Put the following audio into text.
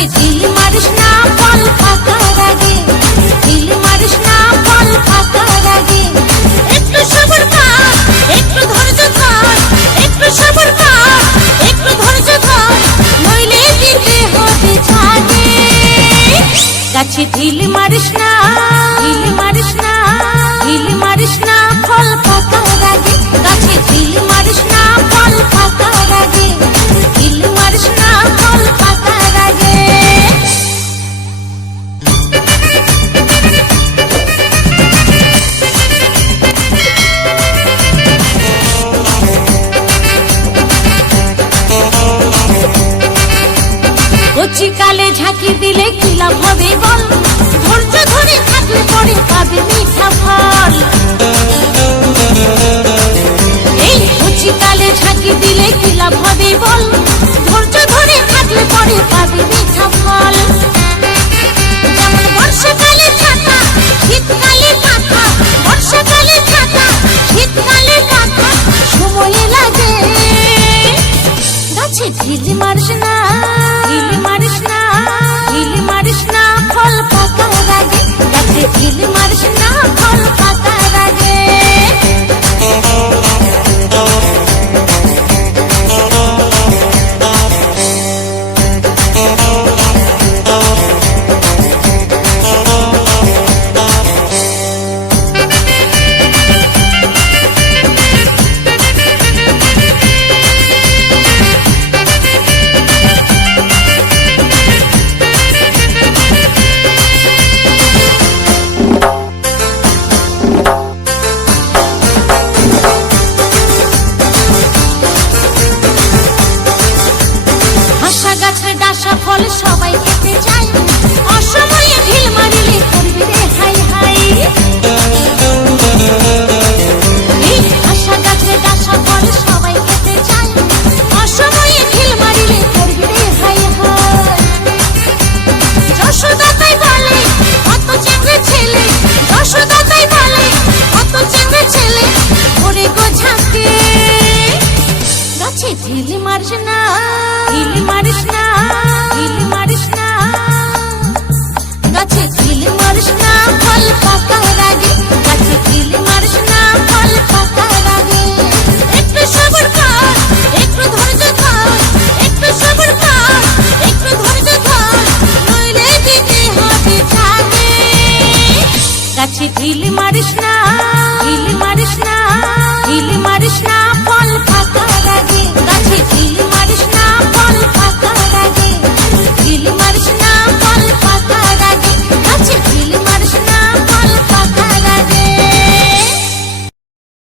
গাছে ঢিল মারিস না ফল পাকার আগে, ঢিল মারিস না ফল পাকার আগে। একটু সবুর কর, একটু ধৈর্য ধর, একটু সবুর কর, একটু ধৈর্য ধর, নইলে দিতে হবে জাগে। গাছে ঢিল মারিস না, ঢিল মারিস না, ঢিল মারিস না ফল পাকার আগে, গাছে ঢিল মারিস না ফল পাকার আগে, ঢিল মারিস না ফল পাকার আগে। কচি কালে ঝাঁকি দিলে কি লাভ হবে বল, ধৈর্য ধরে থাকলে পরে পাবে মিঠা ফল। এই কচি কালে ঝাঁকি দিলে কি লাভ হবে বল, ধৈর্য ধরে থাকলে পরে পাবে মিঠা ফল। যেমন বর্ষাকালে ছাতা, শীতকালে কাঁথা, বর্ষাকালে ছাতা, শীতকালে কাঁথা, সময় লাগে। গাছে ঢিল মারিস না, ঢিল মারিস না, ঢিল মারিস না ফল পাকার আগে, গাছে ঢিল মারিস না ফল পাকার আগে। ফল সবাই খেতে চায়, অসময়ে ঢিল মারিলে করবি রে হাই হাই। এই আশা গাছের ডাসা ফল সবাই খেতে চায়, অসময়ে ঢিল মারিলে করবি রে হাই হাই। যশোদা তাই বলে কত চেংড়ে ছেলে, যশোদা তাই বলে কত চেংড়ে ছেলে, ওরে গো ঝাঁকে। গাছে ঢিল মারিস না, ঢিল মারিস না, ঢিল মারিস না, গাছে ঢিল মারিস না ফল পাকার আগে, গাছে ঢিল মারিস না ফল পাকার আগে। একটু সবুর কর, একটু ধৈর্য ধর, একটু সবুর কর, একটু ধৈর্য ধর, নইলে দিতে হবে জাগে। গাছে ঢিল মারিস না, ঢিল মারিস না, ঢিল